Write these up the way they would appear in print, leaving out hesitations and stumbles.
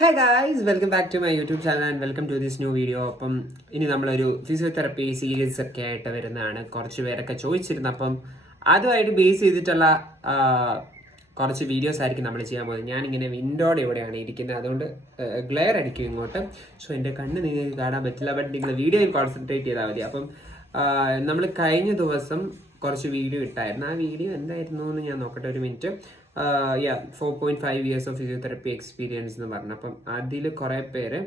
Hi guys, welcome back to my YouTube channel and welcome to this new video. അപ്പം ഇനി നമ്മളൊരു physiotherapy series ഒക്കെ ആയിട്ട് വരുന്നതാണ്. കുറച്ച് പേരൊക്കെ ചോദിച്ചിരുന്നു, അപ്പം അതുമായിട്ട് ബേസ് ചെയ്തിട്ടുള്ള കുറച്ച് വീഡിയോസ് ആയിരിക്കും നമ്മൾ ചെയ്യാൻ പോകുന്നത്. ഞാനിങ്ങനെ വിൻഡോയുടെ ഇവിടെയാണ് ഇരിക്കുന്നത്, അതുകൊണ്ട് ഗ്ലെയർ അടിക്കും ഇങ്ങോട്ട്. സോ എൻ്റെ കണ്ണ് നിങ്ങൾക്ക് കാണാൻ പറ്റില്ല, ബട്ട് നിങ്ങൾ വീഡിയോയിൽ കോൺസെൻട്രേറ്റ് ചെയ്താൽ മതി. അപ്പം നമ്മൾ കഴിഞ്ഞ ദിവസം കുറച്ച് വീഡിയോ ഇട്ടായിരുന്നു. ആ വീഡിയോ എന്തായിരുന്നു എന്ന് ഞാൻ നോക്കട്ടെ, ഒരു minute. 4.5 years of physiotherapy experience എന്ന് പറഞ്ഞു. അപ്പം അതിൽ കുറേ പേര്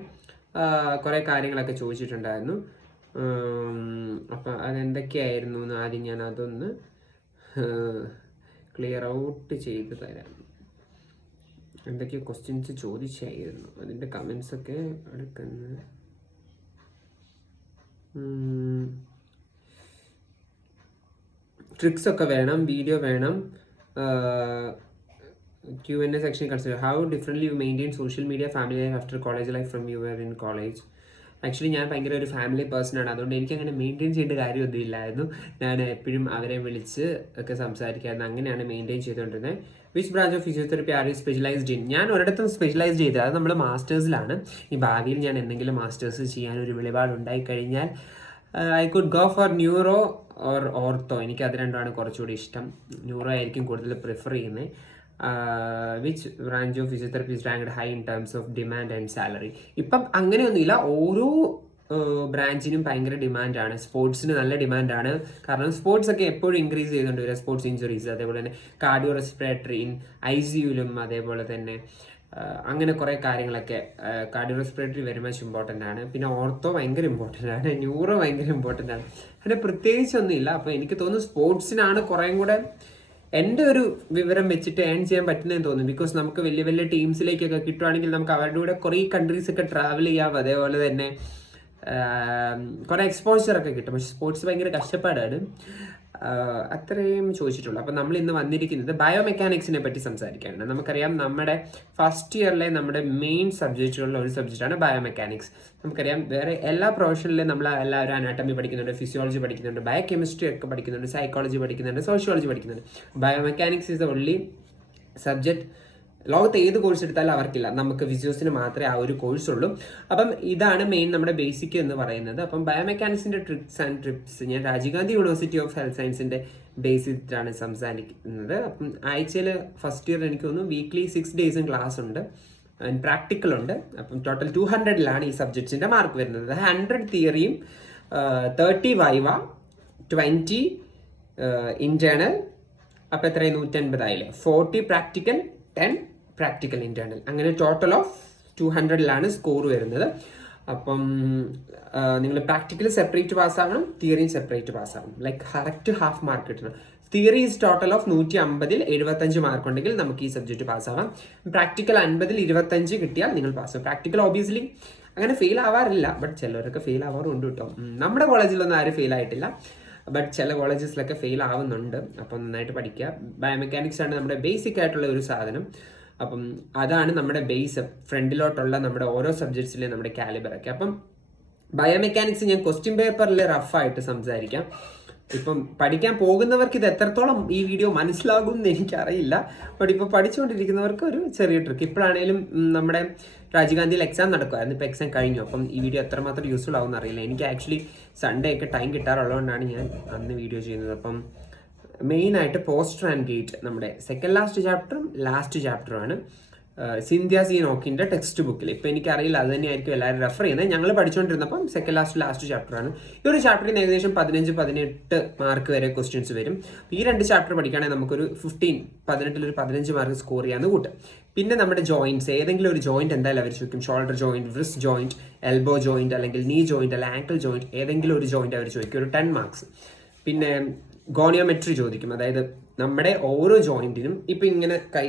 കുറേ കാര്യങ്ങളൊക്കെ ചോദിച്ചിട്ടുണ്ടായിരുന്നു. അപ്പം അതെന്തൊക്കെയായിരുന്നു എന്ന് ആദ്യം ഞാൻ അതൊന്ന് ക്ലിയർ ഔട്ട് ചെയ്ത് തരാം. എന്തൊക്കെയോ ക്വസ്റ്റ്യൻസ് ചോദിച്ചായിരുന്നു, അതിൻ്റെ കമൻസൊക്കെ എടുക്കുന്നത്. ട്രിക്സ് ഒക്കെ വേണം, വീഡിയോ വേണം. Q&A section consider how differently you maintain social media, family life after college life from you were in college. Actually ഞാൻ ഭയങ്കര ഒരു ഫാമിലി പേഴ്സണാണ്, അതുകൊണ്ട് എനിക്കങ്ങനെ മെയിൻറ്റെയിൻ ചെയ്യേണ്ട കാര്യമൊന്നും ഇല്ലായിരുന്നു. ഞാൻ എപ്പോഴും അവരെ വിളിച്ച് ഒക്കെ സംസാരിക്കായിരുന്നു, അങ്ങനെയാണ് മെയിൻറ്റെയിൻ ചെയ്തുകൊണ്ടിരുന്നത്. Which branch of physiotherapy are you specialised in? ഞാൻ ഒരിടത്തും സ്പെഷ്യലൈസ് ചെയ്തത്, അത് നമ്മൾ മാസ്റ്റേഴ്സിലാണ്. ഈ ഭാവിയിൽ ഞാൻ എന്തെങ്കിലും മാസ്റ്റേഴ്സ് ചെയ്യാനൊരു വെളിപാടുണ്ടായി കഴിഞ്ഞാൽ I could go for neuro or ortho. എനിക്ക് അത് രണ്ടുമാണ് കുറച്ചുകൂടി ഇഷ്ടം. ന്യൂറോ ആയിരിക്കും കൂടുതൽ പ്രിഫർ ചെയ്യുന്നത്. Which branch of physiotherapy is ranked high in terms of demand and salary? ഇപ്പം അങ്ങനെയൊന്നുമില്ല, ഓരോ ബ്രാഞ്ചിനും ഭയങ്കര ഡിമാൻഡാണ്. സ്പോർട്സിന് നല്ല ഡിമാൻഡാണ്, കാരണം സ്പോർട്സ് ഒക്കെ എപ്പോഴും ഇൻക്രീസ് ചെയ്തുകൊണ്ട് വരിക. സ്പോർട്സ് ഇഞ്ചുറീസ്, അതേപോലെ തന്നെ കാർഡിയോ റെസ്പിറേറ്ററി ഇൻ ICUലും, അതേപോലെ തന്നെ അങ്ങനെ കുറേ കാര്യങ്ങളൊക്കെ. Cardio respiratory very much important ആണ്. പിന്നെ ഓർത്തോ ഭയങ്കര ഇമ്പോർട്ടൻ്റ് ആണ്, ന്യൂറോ ഭയങ്കര ഇമ്പോർട്ടൻ്റ് ആണ്. അങ്ങനെ പ്രത്യേകിച്ചൊന്നുമില്ല. അപ്പോൾ എനിക്ക് തോന്നുന്നു സ്പോർട്സിനാണ് കുറേയും കൂടെ എൻ്റെ ഒരു വിവരം വെച്ചിട്ട് ഏൺ ചെയ്യാൻ പറ്റുന്നതെന്ന് തോന്നുന്നു. ബിക്കോസ് നമുക്ക് വലിയ വലിയ ടീംസിലേക്കൊക്കെ കിട്ടുവാണെങ്കിൽ നമുക്ക് അവരുടെ കൂടെ കുറേ കൺട്രീസൊക്കെ ട്രാവൽ ചെയ്യാം, അതേപോലെ തന്നെ കുറേ എക്സ്പോഷറൊക്കെ കിട്ടും. പക്ഷെ സ്പോർട്സ് ഭയങ്കര കഷ്ടപ്പാടാണ്. അത്രയും ചോദിച്ചിട്ടുള്ളൂ. അപ്പം നമ്മൾ ഇന്ന് വന്നിരിക്കുന്നത് ബയോമെക്കാനിക്സിനെ പറ്റി സംസാരിക്കാനാണ്. നമുക്കറിയാം, നമ്മുടെ ഫസ്റ്റ് ഇയറിലെ നമ്മുടെ മെയിൻ സബ്ജക്റ്റുകളിലെ ഒരു സബ്ജക്റ്റാണ് ബയോമെക്കാനിക്സ്. നമുക്കറിയാം, വേറെ എല്ലാ പ്രൊഫഷനിലും നമ്മൾ എല്ലാവരും അനാട്ടമി പഠിക്കുന്നുണ്ട്, ഫിസിയോളജി പഠിക്കുന്നുണ്ട്, ബയോകെമിസ്ട്രി ഒക്കെ പഠിക്കുന്നുണ്ട്, സൈക്കോളജി പഠിക്കുന്നുണ്ട്, സോഷ്യോളജി പഠിക്കുന്നുണ്ട്. Biomechanics is the only subject ലോകത്ത് ഏത് കോഴ്സ് എടുത്താലും അവർക്കില്ല, നമുക്ക് ഫിസിയോസിന് മാത്രമേ ആ ഒരു കോഴ്സ് ഉള്ളൂ. അപ്പം ഇതാണ് മെയിൻ നമ്മുടെ ബേസിക് എന്ന് പറയുന്നത്. അപ്പം ബയോമെക്കാനിക്സിൻ്റെ ട്രിക്സ് ആൻഡ് ട്രിപ്സ് ഞാൻ Rajiv Gandhi university of health സയൻസിൻ്റെ ബേസ് ചെയ്തിട്ടാണ് സംസാരിക്കുന്നത്. അപ്പം ആഴ്ചയിൽ ഫസ്റ്റ് ഇയർ എനിക്ക് തോന്നുന്നു വീക്ക്ലി 6 days ക്ലാസ് ഉണ്ട്, പ്രാക്ടിക്കൽ ഉണ്ട്. അപ്പം ടോട്ടൽ 200 ഈ സബ്ജക്ട്സിൻ്റെ മാർക്ക് വരുന്നത്. 100 തിയറിയും 30 വൈവ, 20 ഇന്റേണൽ. അപ്പം എത്രയും 150 40 പ്രാക്ടിക്കൽ, 10 പ്രാക്ടിക്കൽ ഇന്റേണൽ. അങ്ങനെ ടോട്ടൽ ഓഫ് 200 സ്കോർ വരുന്നത്. അപ്പം നിങ്ങൾ പ്രാക്ടിക്കൽ സെപ്പറേറ്റ് പാസ്സാവണം, തിയറിയും സെപ്പറേറ്റ് പാസ്സാവണം. ലൈക്ക് കറക്റ്റ് ഹാഫ് മാർക്ക് കിട്ടണം. Theory is total of 150 75 mark ഉണ്ടെങ്കിൽ നമുക്ക് ഈ സബ്ജക്റ്റ് പാസ്സാവാം. പ്രാക്ടിക്കൽ 50 25 കിട്ടിയാൽ നിങ്ങൾ പാസ്സാവും. പ്രാക്ടിക്കൽ ഓബിയസ്ലി അങ്ങനെ ഫെയിൽ ആവാറില്ല, ബട്ട് ചിലവരൊക്കെ ഫെയിൽ ആവാറുണ്ട് കേട്ടോ. നമ്മുടെ കോളേജിലൊന്നും ആരും ഫെയിൽ ആയിട്ടില്ല, ബട്ട് ചില കോളേജസിലൊക്കെ ഫെയിൽ ആവുന്നുണ്ട്. അപ്പം നന്നായിട്ട് പഠിക്കുക. ബയോമെക്കാനിക്സ് ആണ് നമ്മുടെ ബേസിക് ആയിട്ടുള്ള ഒരു സാധനം. അപ്പം അതാണ് നമ്മുടെ ബേസ്, ഫ്രണ്ടിലോട്ടുള്ള നമ്മുടെ ഓരോ സബ്ജക്ട്സിലെയും നമ്മുടെ കാലിബറൊക്കെ. അപ്പം ബയോമെക്കാനിക്സ് ഞാൻ ക്വസ്റ്റ്യൻ പേപ്പറിൽ റഫായിട്ട് സംസാരിക്കാം. ഇപ്പം പഠിക്കാൻ പോകുന്നവർക്ക് ഇത് എത്രത്തോളം ഈ വീഡിയോ മനസ്സിലാകും എന്ന് എനിക്കറിയില്ല, ബട്ട് ഇപ്പോൾ പഠിച്ചുകൊണ്ടിരിക്കുന്നവർക്ക് ഒരു ചെറിയ ട്രിക്ക്. ഇപ്പോഴാണേലും നമ്മുടെ രാജീവ് ഗാന്ധിയിൽ എക്സാം നടക്കുമായിരുന്നു, ഇപ്പോൾ എക്സാം കഴിഞ്ഞു. അപ്പം ഈ വീഡിയോ എത്രമാത്രം യൂസ്ഫുൾ ആവുമെന്ന് അറിയില്ല. എനിക്ക് ആക്ച്വലി സൺഡേ ഒക്കെ ടൈം കിട്ടാറുള്ളതുകൊണ്ടാണ് ഞാൻ അന്ന് വീഡിയോ ചെയ്യുന്നത്. അപ്പം മെയിനായിട്ട് പോസ്റ്റർ ആൻഡ് ഗേറ്റ് നമ്മുടെ സെക്കൻഡ് ലാസ്റ്റ് ചാപ്റ്ററുമാണ് സിന്ധ്യ സി നോക്കിൻ്റെ ടെക്സ്റ്റ് ബുക്കിൽ. ഇപ്പം എനിക്കറിയില്ല, അത് തന്നെയായിരിക്കും എല്ലാവരും റെഫർ ചെയ്യുന്നത്. ഞങ്ങൾ പഠിച്ചുകൊണ്ടിരുന്നപ്പം സെക്കൻഡ് ലാസ്റ്റ് ചാപ്റ്ററാണ്. ഈ ഒരു ചാപ്റ്ററിന് ഏകദേശം 15-18 മാർക്ക് വരെ ക്വസ്റ്റ്യൻസ് വരും. ഈ 2 ചാപ്റ്റർ പഠിക്കുകയാണെങ്കിൽ നമുക്കൊരു 18 ഒരു 15 മാർക്ക് സ്കോർ ചെയ്യാമെന്ന് കൂട്ടും. പിന്നെ നമ്മുടെ ജോയിൻറ്റ്സ്, ഏതെങ്കിലും ഒരു ജോയിൻറ്റ് എന്തായാലും അവർ ചോദിക്കും. Shoulder joint, wrist joint, elbow joint, അല്ലെങ്കിൽ നീ ജോയിൻറ്റ്, അല്ലെങ്കിൽ ആങ്കിൾ ജോയിൻറ്റ്, ഏതെങ്കിലും ഒരു ജോയിൻറ്റ് അവർ ചോദിക്കും, ഒരു 10 മാർക്സ്. പിന്നെ ഗോണിയോമെട്രി ചോദിക്കും, അതായത് നമ്മുടെ ഓരോ ജോയിൻറ്റിനും ഇപ്പം ഇങ്ങനെ കൈ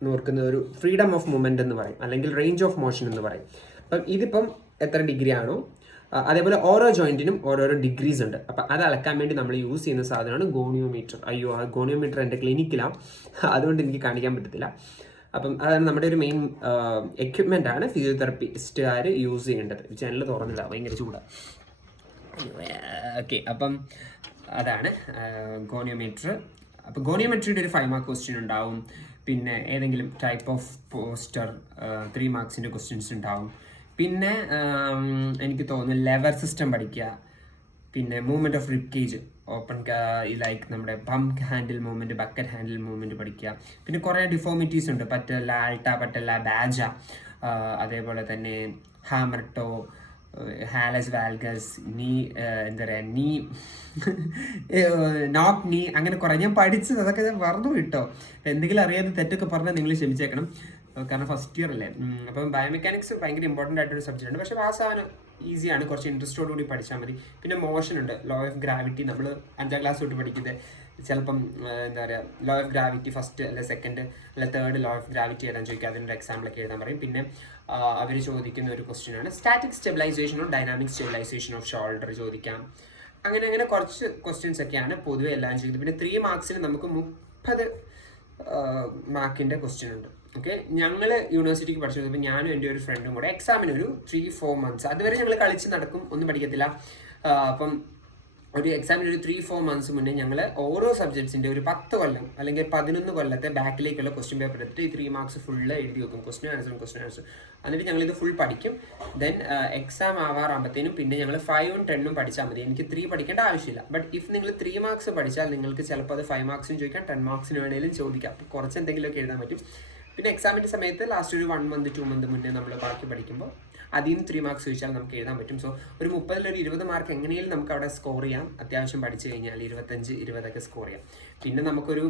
നോക്കുന്ന ഒരു ഫ്രീഡം ഓഫ് മൂവ്മെൻറ്റ് എന്ന് പറയും, അല്ലെങ്കിൽ റേഞ്ച് ഓഫ് മോഷൻ എന്ന് പറയും. അപ്പം ഇതിപ്പം എത്ര ഡിഗ്രി ആണോ, അതേപോലെ ഓരോ ജോയിൻറ്റിനും ഓരോരോ ഡിഗ്രീസ് ഉണ്ട്. അപ്പം അത് അളക്കാൻ വേണ്ടി നമ്മൾ യൂസ് ചെയ്യുന്ന സാധനമാണ് ഗോണിയോമീറ്റർ. അയ്യോ, ആ ഗോണിയോമീറ്റർ എൻ്റെ ക്ലിനിക്കിലാണ്, അതുകൊണ്ട് എനിക്ക് കാണിക്കാൻ പറ്റത്തില്ല. അപ്പം അതാണ് നമ്മുടെ ഒരു മെയിൻ എക്യുപ്മെൻ്റ് ആണ് ഫിസിയോതെറപ്പിസ്റ്റുകാർ യൂസ് ചെയ്യേണ്ടത്. ചാനൽ തുറന്നില്ല, ഭയങ്കര ചൂടാണ്. ഓക്കെ, അപ്പം അതാണ് ഗോണിയോമീറ്റർ. അപ്പോൾ ഗോണിയോമെട്രിയുടെ ഒരു 5 മാർക്ക് ക്വസ്റ്റ്യൻ ഉണ്ടാവും. പിന്നെ ഏതെങ്കിലും ടൈപ്പ് ഓഫ് പോസ്റ്റർ 3 മാർക്സിൻ്റെ ക്വസ്റ്റ്യൻസ് ഉണ്ടാവും. പിന്നെ എനിക്ക് തോന്നുന്നു ലെവർ സിസ്റ്റം പഠിക്കുക, പിന്നെ movement of rib cage, open like നമ്മുടെ pump handle movement, bucket handle movement പഠിക്കുക. പിന്നെ കുറേ ഡിഫോമിറ്റീസ് ഉണ്ട്, പറ്റല്ല, ആൾട്ട, പറ്റല്ല, ബാജ, അതേപോലെ തന്നെ ഹാമർട്ടോ, ഹാലസ് വാൽഗസ്, നീ എന്താ പറയുക, നീ നോട്ട് നീ, അങ്ങനെ കുറേ ഞാൻ പഠിച്ചത്, അതൊക്കെ ഞാൻ മറന്നു കിട്ടോ. എന്തെങ്കിലും അറിയാതെ തെറ്റൊക്കെ പറഞ്ഞാൽ നിങ്ങൾ ക്ഷമിച്ചേക്കണം, കാരണം ഫസ്റ്റ് ഇയർ അല്ലേ. അപ്പം ബയോമെക്കാനിക്സ് ഭയങ്കര ഇമ്പോർട്ടൻ്റ് ആയിട്ടൊരു സബ്ജക്റ്റ് ഉണ്ട്, പക്ഷേ പാസ്സാവാൻ ഈസിയാണ്, കുറച്ച് ഇൻട്രസ്റ്റോടുകൂടി പഠിച്ചാൽ മതി. പിന്നെ മോഷൻ ഉണ്ട്, ലോ ഓഫ് ഗ്രാവിറ്റി, നമ്മൾ 5ാം ക്ലാസ് തൊട്ട് പഠിക്കുന്നത്. ചിലപ്പം എന്താ പറയുക, ലോ ഓഫ് ഗ്രാവിറ്റി ഫസ്റ്റ് അല്ലെ സെക്കൻഡ് അല്ലെ തേർഡ് ലോ ഓഫ് ഗ്രാവിറ്റി എഴുതാൻ ചോദിക്കുക, അതിൻ്റെ എക്സാമ്പിളൊക്കെ എഴുതാൻ പറയും. പിന്നെ അവർ ചോദിക്കുന്ന ഒരു ക്വസ്റ്റ്യൻ ആണ് static stabilization of dynamic stabilization of shoulder ചോദിക്കാം. അങ്ങനെ കുറച്ച് ക്വസ്റ്റ്യൻസ് ഒക്കെയാണ് പൊതുവെ എല്ലാവരും ചോദിക്കുന്നത്. പിന്നെ 3 മാർക്സിന് നമുക്ക് 30 മാർക്കിൻ്റെ ക്വസ്റ്റ്യൻ ഉണ്ട്. ഓക്കെ, ഞങ്ങൾ യൂണിവേഴ്സിറ്റിക്ക് പഠിച്ചു കഴിഞ്ഞപ്പോൾ ഞാനും എൻ്റെ ഒരു ഫ്രണ്ടും കൂടെ എക്സാമിന് ഒരു 3-4 മന്ത്സ്, അതുവരെ ഞങ്ങൾ കളിച്ച് നടക്കും, ഒന്നും പഠിക്കത്തില്ല. അപ്പം ഒരു എക്സാമിന് ഒരു 3-4 മന്ത്സ് മുന്നേ ഞങ്ങൾ ഓരോ സബ്ജക്ട്സിൻ്റെ ഒരു 10 കൊല്ലം അല്ലെങ്കിൽ 11 കൊല്ലത്തെ ബാക്കിലേക്കുള്ള ക്വസ്റ്റ്യൻ പേപ്പർ എടുത്തിട്ട് ഈ 3 മാർക്സ് ഫുള്ള് എഴുതി വെക്കും, ക്വസ്റ്റ്യൻ ആൻസർ. എന്നിട്ട് ഞങ്ങളിത് ഫുൾ പഠിക്കും. ദെൻ എക്സാം ആവാറാകുമ്പോഴത്തേനും പിന്നെ ഞങ്ങൾ 5ഉം 10ഉം പഠിച്ചാൽ മതി. എനിക്ക് 3 പഠിക്കേണ്ട ആവശ്യമില്ല. ബട്ട് ഇഫ് നിങ്ങൾ 3 മാർക്സ് പഠിച്ചാൽ നിങ്ങൾക്ക് ചിലപ്പോൾ അത് 5 മാർക്സിന് ചോദിക്കാം, 10 മാർക്സിന് വേണമെങ്കിലും ചോദിക്കാം. അപ്പോൾ കുറച്ച് എന്തെങ്കിലുമൊക്കെ എഴുതാൻ പറ്റും. പിന്നെ എക്സാമിൻ്റെ സമയത്ത് ലാസ്റ്റ് ഒരു 1 മന്ത് 2 മന്ത് മുന്നേ നമ്മൾ ബാക്കി പഠിക്കുമ്പോൾ അതിൽ നിന്ന് 3 മാർക്സ് ചോദിച്ചാൽ നമുക്ക് എഴുതാൻ പറ്റും. സോ ഒരു 30 20 മാർക്ക് എങ്ങനെയും നമുക്ക് അവിടെ സ്കോർ ചെയ്യാം. അത്യാവശ്യം പഠിച്ചു കഴിഞ്ഞാൽ 25-20 സ്കോർ ചെയ്യാം. പിന്നെ നമുക്കൊരു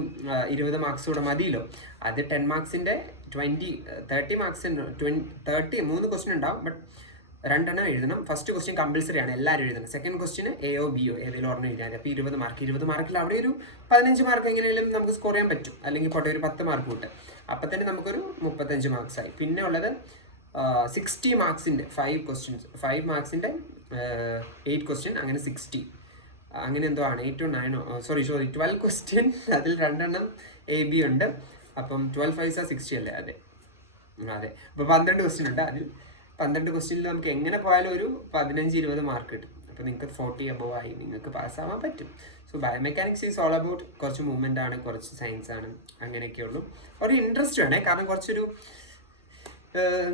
20 മാർക്സ് കൂടെ മതിയല്ലോ. അത് 10 മാർക്സിൻ്റെ 30 മാർക്സിന് 30 3 ക്വസ്റ്റ്യൻ ഉണ്ടാവും. ബട്ട് 2 എഴുതണം. ഫസ്റ്റ് ക്വസ്റ്റ്യൻ കമ്പൽസറി ആണ്, എല്ലാവരും എഴുതണം. സെക്കൻഡ് ക്വസ്റ്റ്യന് എയോ ബിയോ ഏതെങ്കിലും ഒരെണ്ണം എഴുതാൻ. അപ്പോൾ 20 മാർക്കിൽ അവിടെ ഒരു 15 മാർക്ക് എങ്ങനെയും നമുക്ക് സ്കോർ ചെയ്യാൻ പറ്റും. അല്ലെങ്കിൽ പോട്ടെ ഒരു 10 മാർക്ക് കൂട്ട്, അപ്പം തന്നെ നമുക്കൊരു 35 മാർക്സായി. പിന്നെ ഉള്ളത് 60 മാർക്സിൻ്റെ 5 മാർക്സിൻ്റെ 8 ക്വസ്റ്റ്യൻ, അങ്ങനെ 60, അങ്ങനെ എന്തോ ആണ്, 8 or 9 സോറി 12 ക്വസ്റ്റ്യൻ, അതിൽ 2 AB ഉണ്ട്. അപ്പം 12 5 60 അല്ലേ? അതെ. അപ്പോൾ 12 ക്വസ്റ്റ്യൻ ഉണ്ട്. അതിൽ 12 ക്വസ്റ്റ്യനിൽ നമുക്ക് എങ്ങനെ പോയാലും ഒരു 15-20 മാർക്ക് കിട്ടും. അപ്പോൾ നിങ്ങൾക്ക് 40 above ആയി നിങ്ങൾക്ക് പാസ്സാവാൻ പറ്റും. So biomechanics is all about കുറച്ച് മൂവ്മെൻ്റ് ആണ്, കുറച്ച് സയൻസ് ആണ്, അങ്ങനെയൊക്കെ ഉള്ളൂ. ഒരു ഇൻട്രസ്റ്റ് വേണേ, കാരണം കുറച്ചൊരു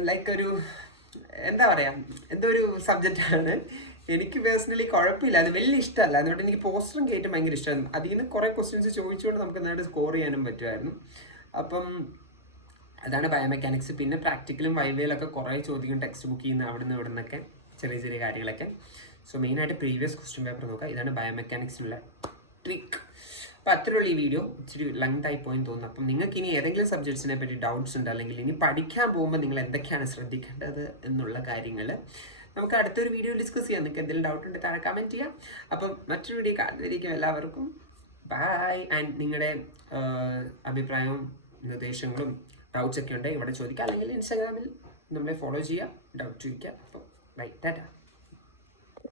ലൈക്ക് ഒരു എന്താ പറയുക, എന്തോ ഒരു സബ്ജക്റ്റാണ്. എനിക്ക് പേഴ്സണലി കുഴപ്പമില്ല, അത് വലിയ ഇഷ്ടമല്ല. അതുകൊണ്ട് എനിക്ക് പോസ്റ്ററും കേട്ടും ഭയങ്കര ഇഷ്ടമായിരുന്നു. അതിൽ നിന്ന് കുറേ ക്വസ്റ്റ്യൻസ് ചോദിച്ചുകൊണ്ട് നമുക്ക് നന്നായിട്ട് സ്കോർ ചെയ്യാനും പറ്റുമായിരുന്നു. അപ്പം അതാണ് ബയോമെക്കാനിക്സ്. പിന്നെ പ്രാക്ടിക്കലും വൈവയിലൊക്കെ കുറേ ചോദിക്കും, ടെക്സ്റ്റ് ബുക്കിൽ നിന്ന് അവിടെ നിന്ന് ഇവിടെ നിന്നൊക്കെ ചെറിയ കാര്യങ്ങളൊക്കെ. സോ മെയിനായിട്ട് പ്രീവിയസ് ക്വസ്റ്റ്യൻ പേപ്പർ നോക്കുക. ഇതാണ് ബയോമെക്കാനിക്സിനുള്ള ട്രിക്ക്. അപ്പോൾ അത്രയുള്ള ഈ വീഡിയോ ഇച്ചിരി ലെങ്ത് ആയി പോയെന്ന് തോന്നുന്നു. അപ്പം നിങ്ങൾക്ക് ഇനി ഏതെങ്കിലും സബ്ജക്ട്സിനെ പറ്റി ഡൗട്ട്സ് ഉണ്ട്, അല്ലെങ്കിൽ ഇനി പഠിക്കാൻ പോകുമ്പോൾ നിങ്ങൾ എന്തൊക്കെയാണ് ശ്രദ്ധിക്കേണ്ടത് എന്നുള്ള കാര്യങ്ങൾ നമുക്ക് അടുത്തൊരു വീഡിയോ ഡിസ്കസ് ചെയ്യാം. നിങ്ങൾക്ക് എന്തെങ്കിലും ഡൗട്ട് ഉണ്ട് താഴെ കമൻറ്റ് ചെയ്യാം. അപ്പം മറ്റൊരു വീഡിയോ കാണുന്നതായിരിക്കും. എല്ലാവർക്കും ബൈ. ആൻഡ് നിങ്ങളുടെ അഭിപ്രായവും നിർദ്ദേശങ്ങളും ഡൗട്ട്സ് ഒക്കെ ഉണ്ടെങ്കിൽ ഇവിടെ ചോദിക്കുക, അല്ലെങ്കിൽ ഇൻസ്റ്റാഗ്രാമിൽ നമ്മളെ ഫോളോ ചെയ്യുക, ഡൗട്ട് ചോദിക്കുക. അപ്പം ബൈ, ടാറ്റ.